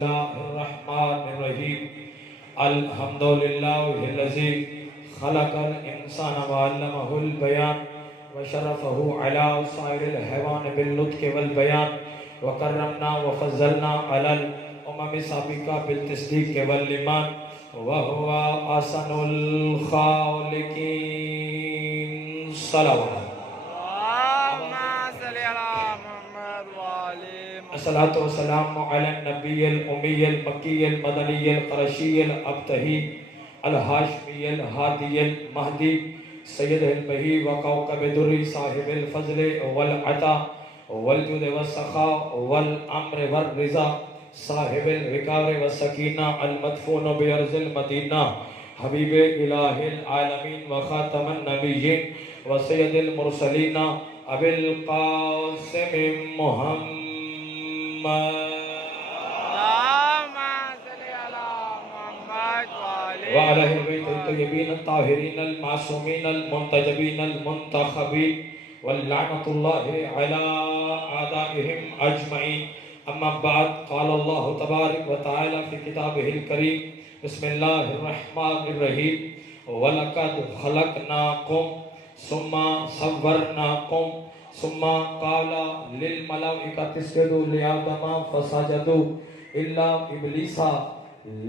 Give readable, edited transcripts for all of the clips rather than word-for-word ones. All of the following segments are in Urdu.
الله الرحمن الرحيم الحمد لله الذي خلق الإنسان وعلمه البيان وشرفه على سائر الحيوان بالنطق والبيان وكرمنا وفضلنا على الأمم السابقة بالتصديق والإيمان وهو أحسن الخالقين صلوات الصلاة والسلام على النبي الأمي المكي المدني القرشي الأبتهي الهاشمي الهادي المهدي سيد البهي وكوكب دري صاحب الفضل والعطاء والجود والسخاء والأمر والرضا صاحب الوقار والسكينة المدفون بأرض المدينة حبيب إله العالمين وخاتم النبيين وسيد المرسلين أبي القاسم محمد اللهم صل على محمد وعلى اهل البيت الطيبين الطاهرين المعصومين المنتجبين المنتخبين واللعنة الله على أعدائهم أجمعين. أما بعد قال الله تبارك وتعالى في كتابه الكريم بسم الله الرحمن الرحيم ولقد خلقناكم ثم صورناكم ثم قال للملائكة اسجدوا لآدم فسجدوا إلا إبليس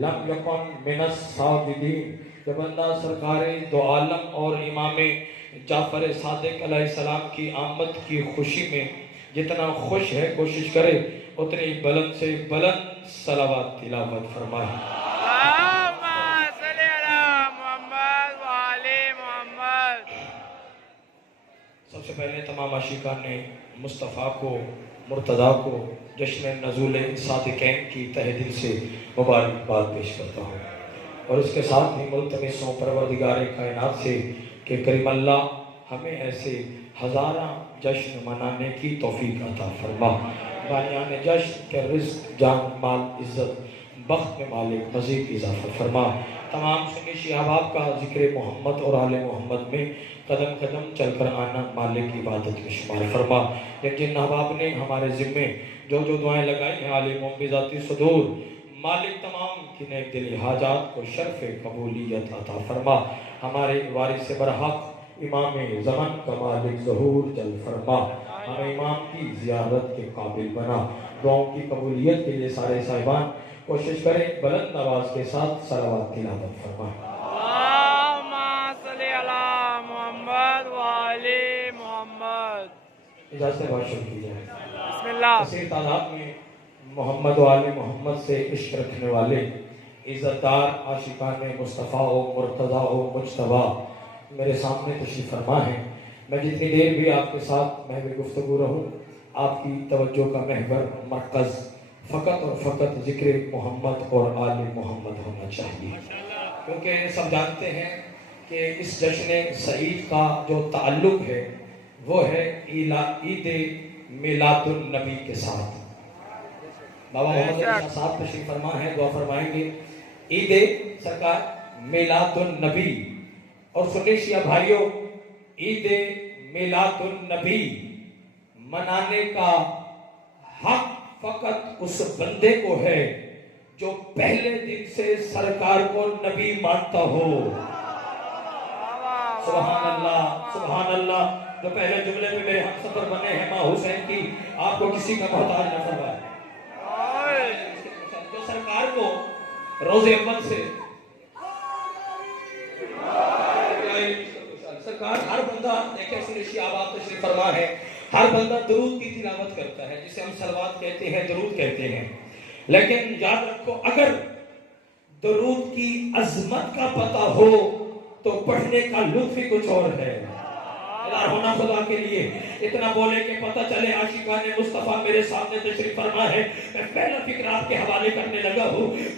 لم يكن من الساجدين. جب اللہ سرکار دو عالم اور امام جعفر صادق علیہ السلام کی آمد کی خوشی میں جتنا خوش ہے کوشش کرے اتنی بلند سے بلند صلوات تلاوت فرمائے. سب سے پہلے تمام عاشقان مصطفیٰ کو مرتضیٰ کو جشن نزول صادقین کی تہ دل سے مبارکباد پیش کرتا ہوں اور اس کے ساتھ ہی ملتمس ہوں پروردگار کائنات سے کہ کریم اللہ ہمیں ایسے ہزاراں جشن منانے کی توفیق عطا فرما. بانیان جشن کے رزق جان مال عزت بخت میں مالک مزید اضافہ فرما. تمام سنی شیعہ احباب کا ذکر محمد اور آل محمد میں قدم قدم چل کر آنا مالک کی عبادت میں شمار فرما. جن احباب نے ہمارے ذمے جو دعائیں لگائی ہیں عالم بذاتی صدور مالک تمام کی نیک دلی حاجات کو شرف قبولیت عطا فرما. ہمارے وارث برحق امام زمان کا مالک ظہور جل فرما. ہمیں امام کی زیارت کے قابل بنا. دعاؤں کی قبولیت کے لیے سارے صاحبان کوشش کریں بلند آواز کے ساتھ صلوات تلاوت فرمائیں. اللهم صل على محمد وعلى محمد. اجازت ہے بات شروع کی جائے. بسم اللہ. کثیر تعداد میں محمد و آل محمد سے عشق رکھنے والے عزت دار عاشقان مصطفیٰ و مرتضیٰ و مجتبیٰ میرے سامنے تشریف فرما ہیں. میں جتنی دیر بھی آپ کے ساتھ محو گفتگو رہوں آپ کی توجہ کا محور مرکز فقط اور فقط ذکر محمد اور آل محمد ہونا چاہیے کیونکہ سب جانتے ہیں کہ اس جشن سعید کا جو تعلق ہے وہ ہے عید میلاد النبی کے ساتھ. بابا محمد علی صاحب تشریف فرما ہے دعا فرمائیں گے. عید سرکار میلاد النبی اور سنی شیعہ بھائیوں عید میلاد النبی منانے کا حق فقط اس بندے کو ہے جو پہلے دن سے سرکار کو نبی مانتا ہو. سبحان اللہ سبحان اللہ. جو پہلے جملے میں میرے ہم سفر بنے ہیں ماں حسین کی آپ کو کسی کا محتاج نہ فرمائے. جو سرکار کو روز اول سے سرکار ہر بندہ دیکھیں سنی شیعہ احباب تشریف فرما ہے ہر بندہ درود کی تلاوت کرتا ہے جسے ہم صلوات کہتے ہیں درود کہتے ہیں. لیکن یاد رکھو اگر درود کی عظمت کا پتہ ہو تو پڑھنے کا لطف ہی کچھ اور ہے. ہونا خدا کے لیے اتنا بولے کہ پتہ چلے عاشقان مصطفیٰ میرے سامنے تشریف فرما ہے. میں پہلا فکر آپ کے حوالے کرنے لگا ہوں.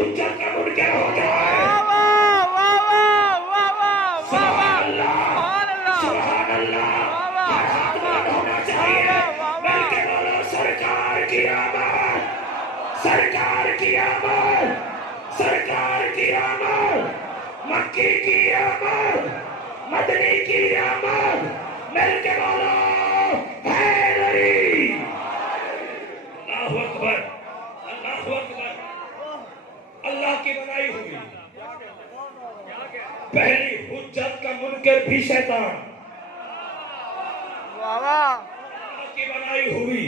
حجت کا منکر ہو جائے. سبحان اللہ سبحان اللہ. ہر ہاتھ بلند ہونا چاہیے. مل کے بولو سرکار کی آمد, سرکار کی آمد, سرکار کی آمد, مکی کی آمد, مدنی کی آمد. مل کے بولو حیدری. اللہ اکبر اللہ اکبر. اللہ کی بنائی ہوئی پہلی حجت کا منکر بھی شیطان. اللہ کی بنائی ہوئی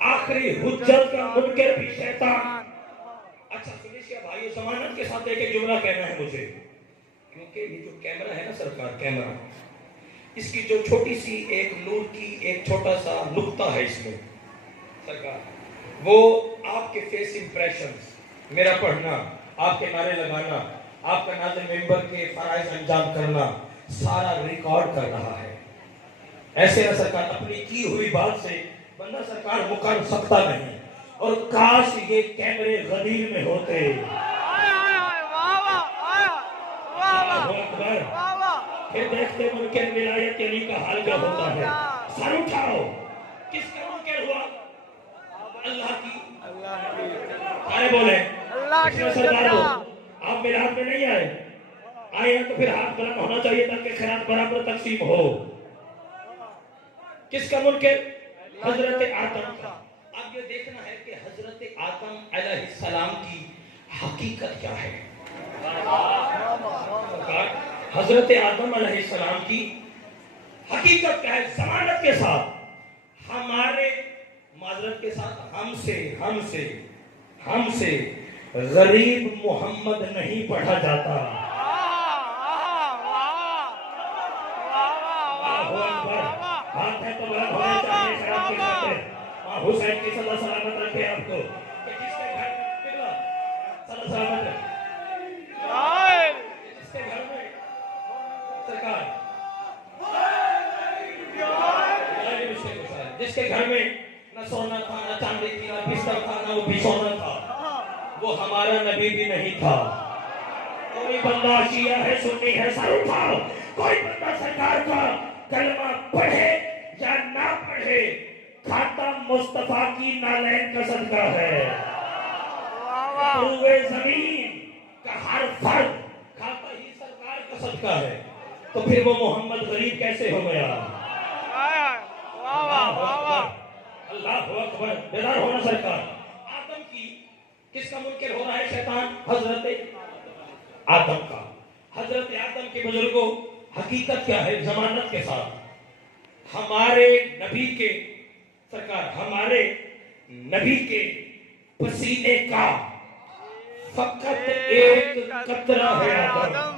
آخری حجت کا منکر بھی شیطان. اچھا سنیے بھائی, ضمانت کے ساتھ ایک جملہ کہنا ہے مجھے, کیونکہ یہ جو کیمرہ ہے نا سرکار, کیمرہ, اس کی جو چھوٹی سی ایک نور کی ایک چھوٹا سا نقطہ ہے اس میں سرکار, وہ آپ کے فیس امپریشنز, میرا پڑھنا, آپ کے نعرے لگانا, آپ کا نازل ممبر کے فرائض انجام کرنا, سارا ریکارڈ کر رہا ہے. ایسے نہ سرکار اپنی کی ہوئی بات سے بندہ سرکار مکر سکتا نہیں. اور کاش یہ کیمرے غدیر میں ہوتے. پھر دیکھتے منکر ولایت علی کا حال کیا ہوتا ہے. سر اٹھاؤ, کس کا منکر ہوا؟ اللہ کی. سارے بولے سرداروں, آپ میرے ہاتھ میں نہیں آئے ہیں تو پھر ہاتھ بلند ہونا چاہیے تاکہ خیرات برابر تقسیم ہو. کس کا منکر؟ حضرت آدم کا. اب یہ دیکھنا ہے کہ حضرت آدم علیہ السلام کی حقیقت کیا ہے. حضرت آدم علیہ السلام کی حقیقت کیا ہے. ضمانت کے ساتھ, ہمارے معذرت کے ساتھ, ہم سے غریب محمد نہیں پڑھا جاتا. ہاتھ ہے تو بلند ہونے چاہیے خیرات کی خاطر. حسین کی صلی اللہ سلامت رکھے آپ کو. جس کے گھر صلی اللہ سلامت رکھے, جس کے گھر میں سرکار, جس کے گھر میں نہ سونا تھا, نہ چاندی تھی, نہ بستر تھا, نہ وہ بھی سونا تھا, وہ ہمارا نبی بھی نہیں تھا. کوئی بندہ شیعہ ہے, سنی ہے, سر اٹھاؤ. کوئی بندہ سرکار کا کلمہ پڑھے یا نہ پڑھے, کھاتا مصطفیٰ کی نالین کا صدقہ ہے. پورے زمین کا ہر فرد کھاتا ہی سرکار کا صدقہ ہے. تو پھر وہ محمد غریب کیسے ہو گیا؟ اللہ اکبر. بیدار ہونا سرکار. آدم کی کس کا منکر ہو رہا ہے شیطان؟ حضرت آدم کا. حضرت آدم کے بزرگوں حقیقت کیا ہے؟ ضمانت کے ساتھ ہمارے نبی کے سرکار, ہمارے نبی کے پسینے کا فقط ایک قطرہ ہے آدم.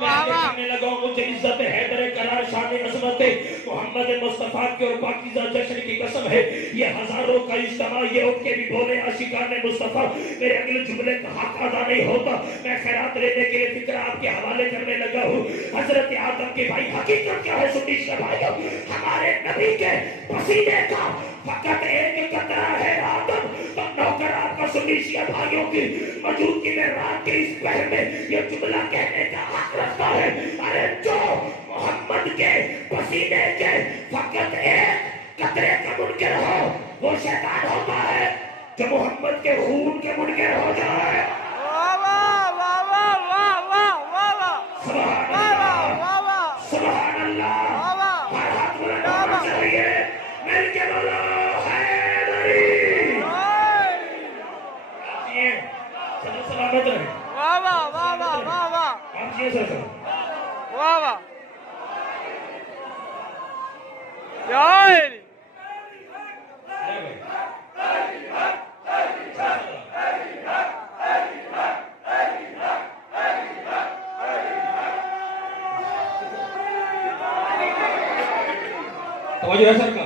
بعد میں کہنے لگا مجھے عزت حیدر قرار شان عظمت محمد مصطفیٰ کے اور پاکیزہ جشن کی قسم ہے, یہ ہزاروں کا اجتماع یہ اٹھ کے بھی بولے عاشقان مصطفیٰ, میرے اگلے جملے کا حق ادا نہیں ہوتا. میں خیرات لینے کے لیے فکر آپ کے حوالے کرنے لگا ہوں. حضرت آدم کے بھائی حقیقت کیا ہے سنی سے بھائیوں؟ ہمارے نبی کے پسینے کا فقط ایک قطرہ ہے آدم. تو نوکر آپ کا سنی سے بھائیوں کی موجودگی میں رات کے اس پہر میں یہ جملہ کہنے کا حق رکھتا ہے. ارے جو محمد کے پسینے کے فقط ایک قطرے کا منکر ہو وہ شیطان ہوتا ہے. جو محمد کے خون کے منکر ہو جائے سبحان اللہ. ہر ہاتھ بلند ہونا چاہیے. مل کے بولو حیدری. سلامت رہے. آپ یہ سر توجہ ہے سر کا.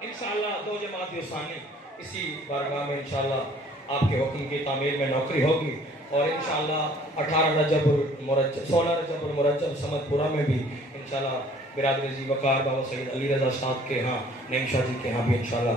انشاءاللہ 2 جماعت ثانی اسی بارگاہ میں انشاءاللہ آپ کے حکم کی تعمیر میں نوکری ہوگی. اور انشاءاللہ 18 رجب المرجب 16 رجب المرجب سمت پورہ میں بھی انشاءاللہ برادر ذی وقار بابا سید علی رضا صاحب کے ہاں, نعیم شاہ جی کے ہاں بھی انشاءاللہ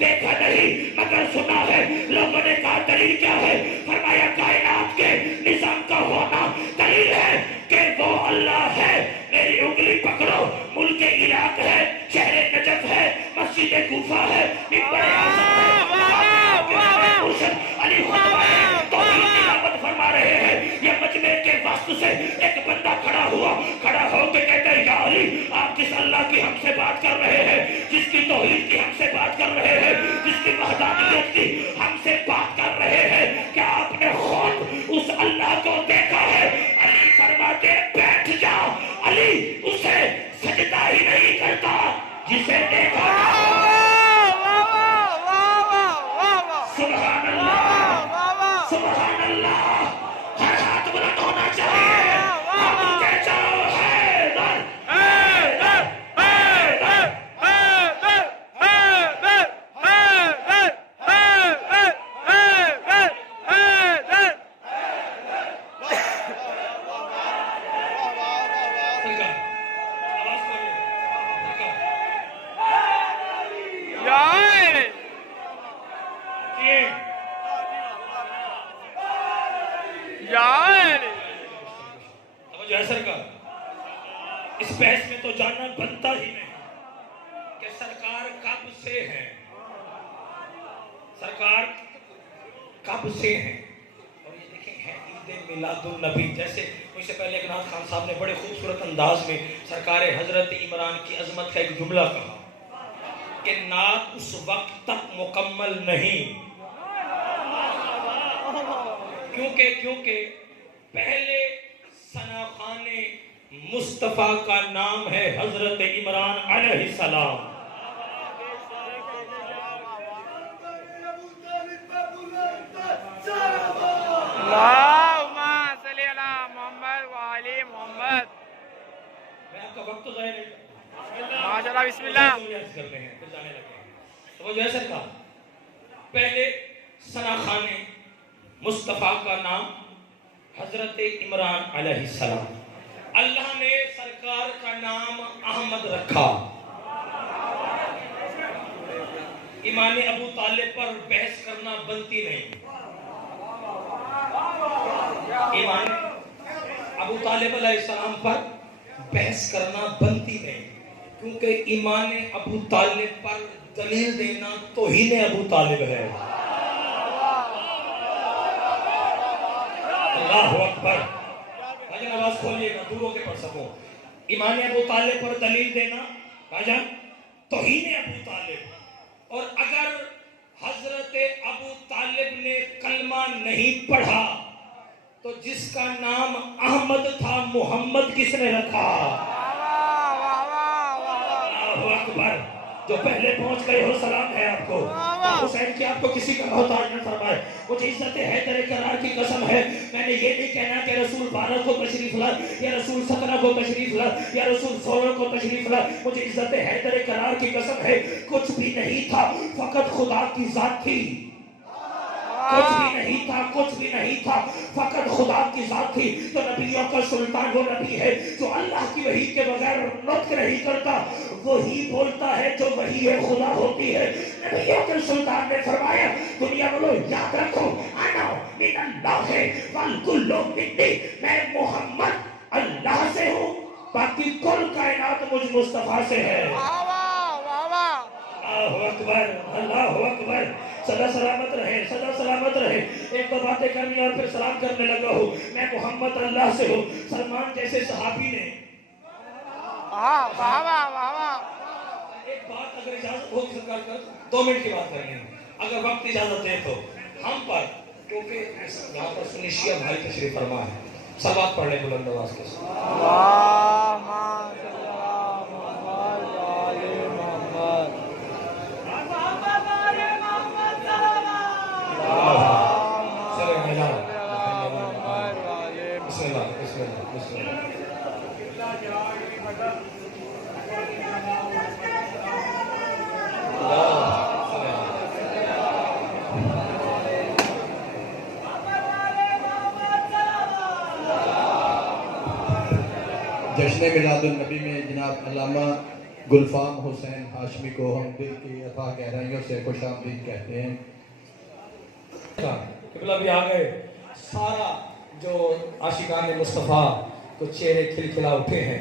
دیکھا نہیں مگر سنا ہے. لوگوں نے کہا دلیل کیا ہے؟ فرمایا کائنات کے نظام کا ہونا دلیل ہے کہ وہ اللہ ہے. میری انگلی پکڑو، ملک عراق ہے، شہر نجف ہے، مسجد کوفہ ہے، منبر اعظم ہے، مرشد علی خطبہ ہے، توحید تلاوت فرما رہے ہیں. یہ مجمع کے وسط سے ایک بندہ کھڑا ہو کے کہتا ہے یا علی آپ کس اللہ کی ہم سے بات کر رہے ہیں، جس کی توحید کی ہم سے بات کر رہے ہیں، جس کی وحدانیت کی ہم سے بات کر رہے ہیں، کیا آپ نے خود اس اللہ کو دیکھا ہے؟ علی فرماتے بیٹھ جا. علی اسے سجدہ ہی نہیں کرتا جسے دیکھا. سبحان اللہ، سبحان اللہ. ہر ہاتھ بلند ہونا چاہیے. ہم کہتا حیدر حیدر حیدر. اس بحث میں تو جاننا بنتا ہی نہیں کہ سرکار کب سے ہیں، سرکار کب سے ہیں. اور یہ دیکھیں ہے عید میلاد النبی. جیسے مجھ سے پہلے ایک نعت خان صاحب نے بڑے خوبصورت انداز میں سرکار حضرت عمران کی عظمت کا ایک جملہ کہا کہ نعت اس وقت تک مکمل نہیں کیونکہ پہلے ثناخان مصطفیٰ کا نام ہے حضرت عمران علیہ السلام. اللہم صلی علی محمد وعلی محمد. میں آپ کا وقت تو ضائع نہیں کرتا. ماشاءاللہ بسم اللہ. کرتے ہیں پھر جانے لگے ہیں. تو وہ جو ہے سرکار پہلے ثناخان مصطفیٰ کا نام حضرت عمران علیہ السلام. اللہ نے سرکار کا نام احمد رکھا. ایمان ابو طالب پر بحث کرنا بنتی نہیں. ایمان ابو طالب علیہ السلام پر بحث کرنا بنتی نہیں کیونکہ ایمان ابو طالب پر دلیل دینا توہین ابو طالب ہے. اللہ اکبر. بھائی آواز کھولیے گا دوروں کے پڑھ سکوں. ایمان ابو طالب پر دلیل دینا بھائی توہین ابو طالب. اور اگر حضرت ابو طالب نے کلمہ نہیں پڑھا تو جس کا نام احمد تھا محمد کس نے رکھا؟ اللہ اکبر. جو پہلے پہنچ گئے ہو سلام ہے آپ کو. حسین کی آپ کو کسی کا محتاج نہ فرمائے. مجھے عزت حیدر کرار کی قسم ہے میں نے یہ نہیں کہنا کہ رسول 12 کو تشریف لائے یا رسول 17 کو تشریف لائے یا رسول 16 کو تشریف لائے. مجھے عزت حیدر کرار کی قسم ہے کچھ بھی نہیں تھا فقط خدا کی ذات تھی. کچھ بھی نہیں تھا فقط خدا کی ذات تھی. تو نبیوں کا سلطان وہ نبی ہے جو اللہ کی وحی کے بغیر نطق نہیں کرتا. وہی بولتا ہے جو وحی خدا ہوتی ہے. نبیوں کے سلطان نے فرمایا دنیا والوں یاد رکھو انا من اللہ والکل منی. میں محمد اللہ سے ہوں باقی کل کائنات مجھ مصطفیٰ سے ہے. اللہ اکبر اللہ اکبر. سدا سلامت رہے سدا سلامت رہے. ایک دو باتیں کرنی اور پھر سلام کرنے لگا ہوں. میں محمد اللہ سے ہوں. سلمان جیسے صحابی نے ایک بات اگر اجازت ہو سرکار کر 2 منٹ کی بات کرنی ہے اگر وقت اجازت دے تو ہم پر کیونکہ یہاں پر سنی شیعہ بھائی تشریف فرما ہے. صلوات پڑھ لیں بلند آواز کے ساتھ. جشن میلاد النبی میں جناب علامہ گلفام حسین ہاشمی کو ہم دل کی اتھاہ گہرائیوں سے خوش آمدید کہتے ہیں۔ قبلہ بھی آ گئے، سارا جو عاشقان مصطفیٰ کو چہرے کھلکھلا اٹھے ہیں،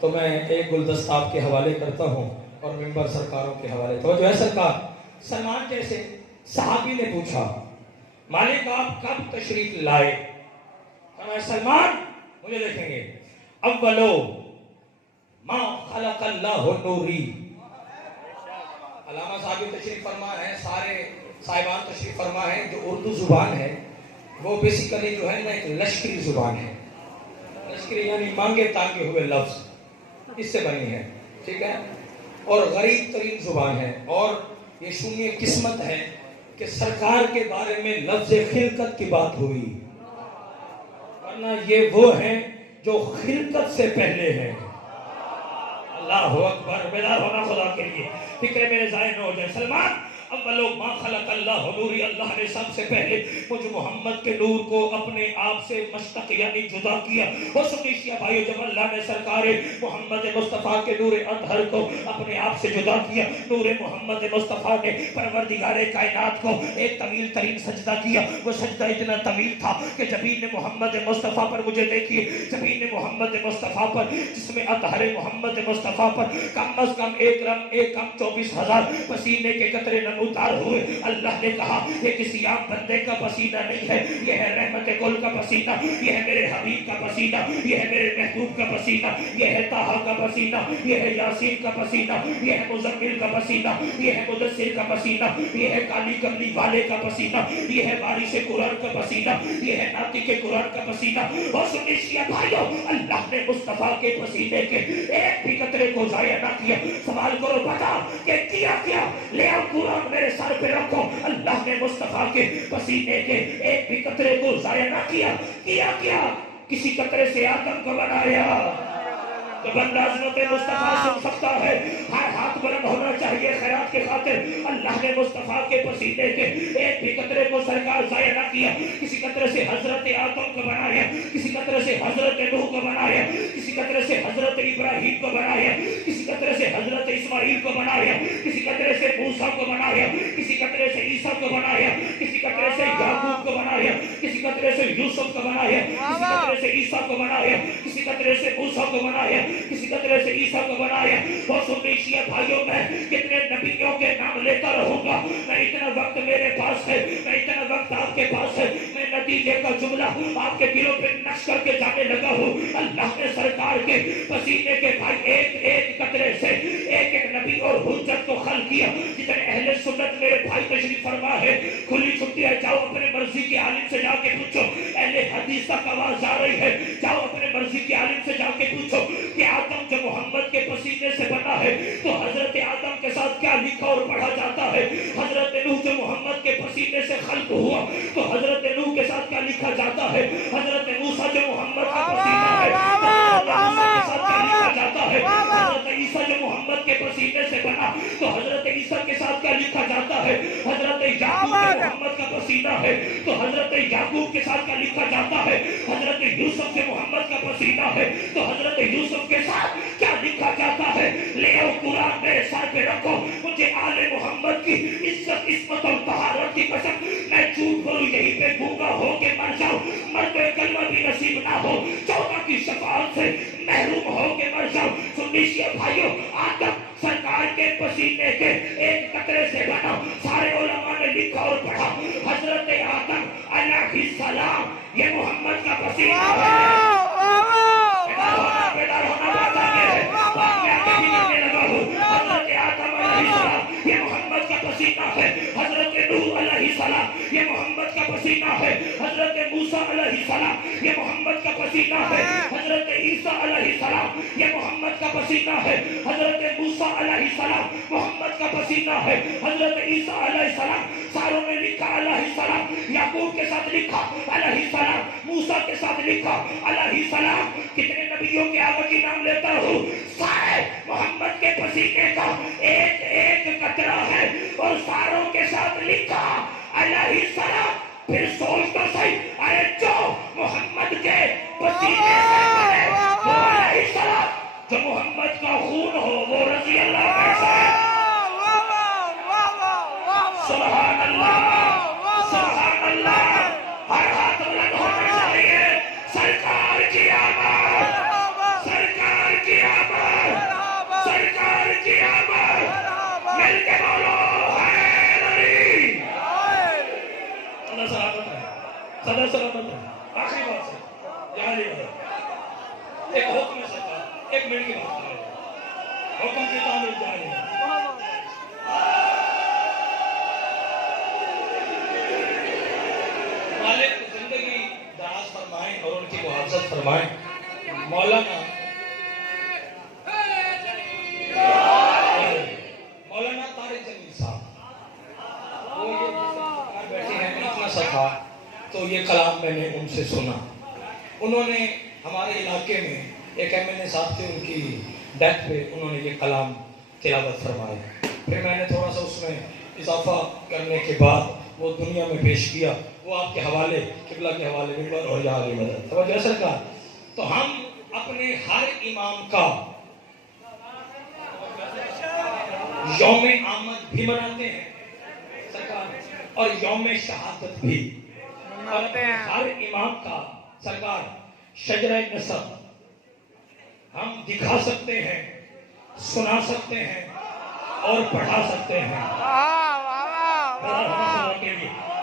تو میں ایک گلدستہ آپ کے حوالے کرتا ہوں اور ممبر سرکاروں کے حوالے۔ تو جو ہے سرکار، سلمان جیسے صحابی نے پوچھا مالک آپ کب تشریف لائے؟ فرمایا سلمان مجھے دیکھیں گے، اولو ما خلق اللہ نوری۔ علامہ صاحب تشریف فرما ہے، سارے صاحبان تشریف فرما ہے۔ جو اردو زبان ہے وہ بیسیکلی جو ہے نا ایک لشکری زبان ہے، لشکری یعنی مانگے تانگے ہوئے لفظ اس سے بنی ہے، ٹھیک ہے، اور غریب ترین زبان ہے، اور یہ شومی قسمت ہے کہ سرکار کے بارے میں لفظ خلقت کی بات ہوئی، ورنہ یہ وہ ہیں جو خلقت سے پہلے ہیں۔ اللہ اکبر، بیدار ہونا خدا کے لیے، فکر میرے ذہن میں ہو جائے۔ سلمان اولو ما خلق اللہ نوری، اللہ نے سب سے پہلے مجھ محمد کے نور کو اپنے آپ سے مشتق یعنی جدا کیا۔ وہ سنیشیا بھائیو، جب اللہ نے سرکار محمد مصطفیٰ کے نور اطہر کو اپنے آپ سے جدا کیا، نور محمد مصطفیٰ نے پروردگار کائنات کو ایک طویل ترین سجدہ کیا۔ وہ سجدہ اتنا طویل تھا کہ جبین محمد مصطفیٰ پر، مجھے دیکھیے، جبین محمد مصطفیٰ پر، جس میں اطہر محمد مصطفیٰ پر کم از کم ایک کم 24,000 پسینے کے قطرے اتار ہوئے۔ اللہ نے کہا یہ کسی عام بندے کا پسینہ نہیں ہے، یہ ہے رحمت گل کا پسینہ، یہ ہے میرے حبیب کا پسینہ، یہ ہے میرے محبوب کا پسینہ، یہ ہے طٰہٰ کا پسینہ، یہ ہے یاسین کا پسینہ، یہ ہے مزمل کا پسینہ، یہ ہے مدثر کا پسینہ، یہ ہے کالی کملی والے کا پسینہ، یہ ہے وارث قرآن کا پسینہ، یہ ہے ناطق قرآن کا پسینہ۔ اور سنیے شیعہ بھائیو، اللہ نے مصطفیٰ کے پسینے کے ایک بھی قطرے کو ضائع نہ کیا۔ سوال کرو بتا کہ کیا لے آؤ قرآن میرے سر پہ رکھو، اللہ نے مصطفیٰ کے پسینے کے ایک بھی قطرے کو ضائع نہ کیا کسی قطرے سے آدم کو بنایا۔ تو بندہ عظمت مصطفیٰ سن سکتا ہے، ہر ہاتھ بلند ہونا چاہیے خیرات کے خاطر۔ اللہ نے مصطفیٰ کے پسینے کے ایک بھی قطرے کو سرکار ضائع نہ کیا۔ کسی قطرے سے حضرت آدم کو بنایا، کسی قطرے سے حضرت نوح کو بنایا، کسی قطرے سے حضرت ابراہیم کو بنایا، کسی قطرے سے حضرت اسماعیل کو بنایا، کسی قطرے سے موسیٰ کو بنایا، کسی قطرے سے عیسیٰ کو بنایا، کسی قطرے سے یعقوب کو بنایا، کسی قطرے سے یوسف کو بنایا، کسی قطرے سے عیسیٰ کو بنایا، کسی قطرے سے موسیٰ کو بنایا، کسی قطرے سے عیسیٰ کو بنایا۔ اور سنیے شیعہ بھائیوں، میں کتنے نبیوں کے نام لیتا رہوں گا، میں اتنا وقت میرے پاس ہے، میں اتنا وقت آپ کے پاس ہے، میں نتیجے کا جملہ آپ کے دلوں پہ نقش کر کے جانے لگا ہوں۔ اللہ نے سرکار کے پسینے کے بھائی ایک قطرے سے ایک نبی اور حجت کو خلق کیا۔ جتنے اہل سنت میرے بھائی تشریف فرما ہے، کھلی چھٹی ہے، جاؤ اپنے مرضی کے عالم سے جا کے پوچھو، اہل حدیث تک آواز آ رہی ہے، جاؤ اپنے مرضی کے عالم سے جا کے پوچھو کہ آدم جو محمد کے پسینے سے بنا ہے تو حضرت آدم کے ساتھ کیا لکھا اور پڑھا جاتا ہے؟ حضرت نوح جو محمد کے پسینے سے خلق ہوا تو حضرت نوح کے ساتھ کیا لکھا جاتا ہے؟ حضرت موسیٰ جو محمد کا پسینہ ہے تو حضرت موسیٰ کے ساتھ کیا لکھا جاتا ہے؟ حضرت عیسیٰ جو محمد کے پسینے سے بنا تو حضرت عیسیٰ کے ساتھ کیا لکھا جاتا ہے؟ حضرت یعقوب جو محمد کا پسینہ ہے تو حضرت یعقوب کے ساتھ کیا لکھا جاتا ہے؟ حضرت یوسف جو محمد کا پسینہ ہے تو حضرت یوسف کے ساتھ کیا لکھا جاتا ہے؟ لے آؤ قرآن میرے سر پہ رکھو، مجھے آل محمد کی عزت عصمت اور طہارت کی قسم، میں جھوٹ بولوں یہیں پہ گونگا ہو کے مر جاؤں، مرتے کلمہ بھی نصیب نہ ہو، 14 کی شفاعت سے محروم ہو کے مر جاؤں۔ سنیے شیعہ بھائیوں، آدم سرکار کے پسینے کے ایک قطرے سے بنا، سارے علماء نے لکھا اور پڑھا، حضرت آدم علیہ السلام یہ محمد کا پسینہ ہے۔ بیدار ہونا بات آگے ہے، بات میں آگے بھی کرنے لگا ہوں۔ حضرت آدم علیہ السلام یہ محمد کا پسینہ ہے، حضرت نوح علیہ السلام یہ محمد کا پسینہ ہے، حضرت موسیٰ علیہ السلام یہ محمد کا پسینہ ہے، حضرت عیسیٰ علیہ السلام یہ محمد کا پسینہ ہے، حضرت موسیٰ علیہ السلام محمد کا پسینہ ہے، حضرت عیسیٰ علیہ السلام، ساروں نے لکھا علیہ السلام، یعقوب کے ساتھ لکھا علیہ السلام، موسیٰ کے ساتھ لکھا علیہ السلام۔ کتنے نبیوں کے آگے کی نام لیتا ہوں، سارے محمد کے پسینے کا ایک قطرہ ہے اور ساروں کے ساتھ لکھا علیہ السلام۔ پھر سوچ تو صحیح، ارے جو محمد کے پسینے سے بنے وہ علیہ السلام جو محمد کا خون ہو وہ رضی اللہ کیسا ہے؟ سبحان اللہ، سبحان اللہ، ہر ہاتھ بلند ہونا چاہیے، سرکار کی آمد، سرکار کی آمد، سرکار کی آمد، مل کے بولو حیدر علی۔ صدا سلامت ہے، صدا سلامت ہے۔ آخری بات سے یہاں لے بات، ایک حکم سرکار، ایک منٹ کی بات کریں، حکم کی تعمیل جاری ہے۔ مالک زندگی دراز فرمائیں اور ان کی محافظت فرمائیں۔ مولانا طارق جمیل صاحب وہ یہ بیٹھے ہیں، اتنا سا تھا تو یہ کلام میں نے ان سے سنا۔ انہوں نے ہمارے علاقے میں ایک MLA صاحب تھے، ان کی ڈیتھ پہ انہوں نے یہ کلام تلاوت فرمایا۔ پھر میں نے تھوڑا سا اس میں اضافہ کرنے کے بعد وہ دنیا میں پیش کیا، وہ آپ کے حوالے، قبلہ کے حوالے منبر اور یا علی مدد۔ توجہ سرکار، تو ہم اپنے ہر امام کا یوم آمد بھی مناتے ہیں سرکار، اور یوم شہادت بھی، اور ہر امام کا سرکار شجرہ نسب ہم دکھا سکتے ہیں، سنا سکتے ہیں اور پڑھا سکتے ہیں۔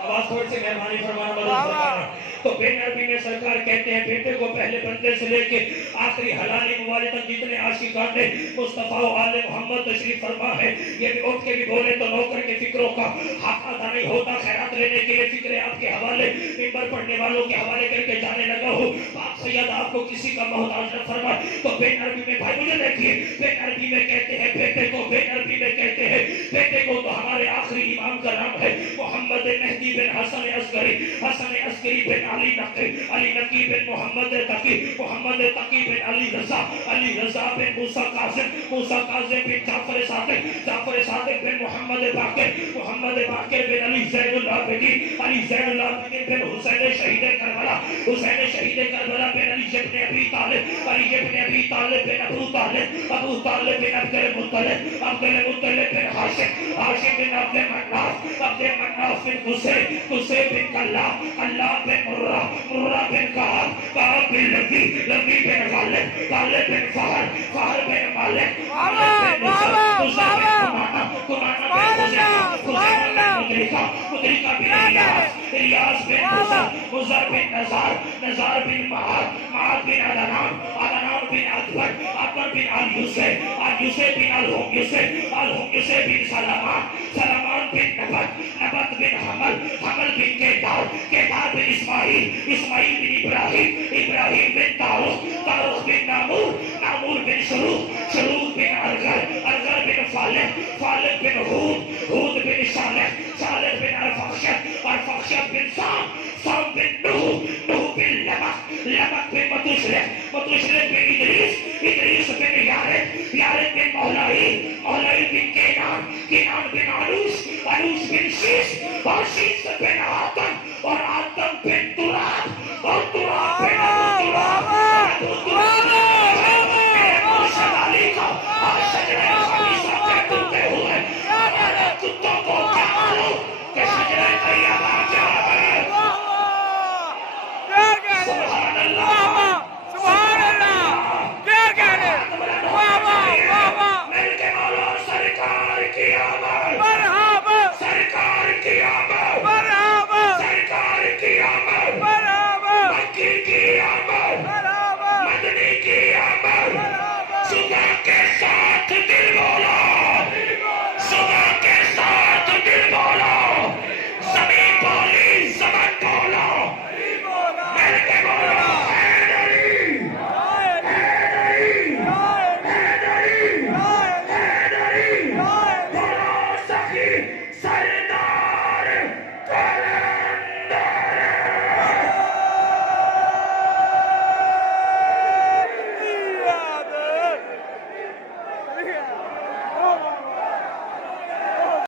آواز تھوڑی سی مہربانی فرمانا، مدد فرمانا۔ تو بے نرمی میں سرکار کہتے ہیں بیٹے کو پہلے بندے سے لے کے آخری حلالی موالے تک جتنے عاشقان نے مصطفیٰ و آل محمد تشریف فرما ہے، یہ بھی اٹھ کے بھی بولے تو نوکر کے فکروں کا حق ادا نہیں ہوتا۔ خیرات لینے کے لیے فکریں آپ کے حوالے، منبر پڑھنے والوں کے حوالے کر کے جانے لگا ہوں۔ پاک سید آپ کو کسی کا محتاج نہ فرمائے۔ تو بے نرمی میں بھائی مجھے دیکھیے، بے نرمی میں کہتے ہیں بیٹے کو، بے نرمی میں کہتے ہیں بیٹے کو، تو ہمارے آخری امام کا نام ہے محمد مہدی بن حسن عسکری، حسن عسکری بن علی نقی، علی نقی بن محمد تقی، محمد تقی بن علی رضا، علی رضا بن موسیٰ قاسم، موسیٰ قاسم بن جعفر صادق، جعفر صادق بن محمد باقر، محمد باقر بن علی زین العابدین، علی زین العابدین بن حسین شہید کربلا، حسین شہید کربلا بن علی ابن ابی طالب، علی ابن ابی طالب بن ابو طالب، ابو طالب بن عبد المطلب، عبد المطلب بن ہاشم، ہاشم بن عبد مناف، عبد مناف بن قصی، قصی بن کلاب، اللہ بن مرہ، مرہ بن کعب، کعب بن لبی، لبی بن غالب، غالب بن فہر، فہر بن مالک، مالک بن نصر، نصر بن کمانہ، کمانہ بن خزیمہ، خزیمہ بن مدرکہ، مدرکہ بن ریاض، ریاض بن مزر، مزر بن نزار، نزار بن معاد، معاد بن عدنان، عدنان بن عدبر، عدبر بن علیسے، علیسے بن الہمیسے، الہمیسے بن سلمان، سلمان بن نبت، نبت بن حمل، حمل بن کیدار، کیدار بن اسماعیل، اسماعیل بن ابراہیم، ابراہیم بن تاروخ، تاروخ بن نامور، نامور بن شروق، شروق بن ارغل، ارغل بن فالح، فالح بن حود، حود بن صالح، صالح بن ارفخشد، ارفخشد بن سام، سام بن نوح، نوح بن لمق، لمق بن متشرق، متشرق بن ادریس، ادریس بن یارد، یارد بن مولائی، مولائی بن کینان، کینان بن علوش، علوش بن شیش، اور شیش بن آدم، اور آدم بن تراب، اور تراب بن ابو تراب، اور ابو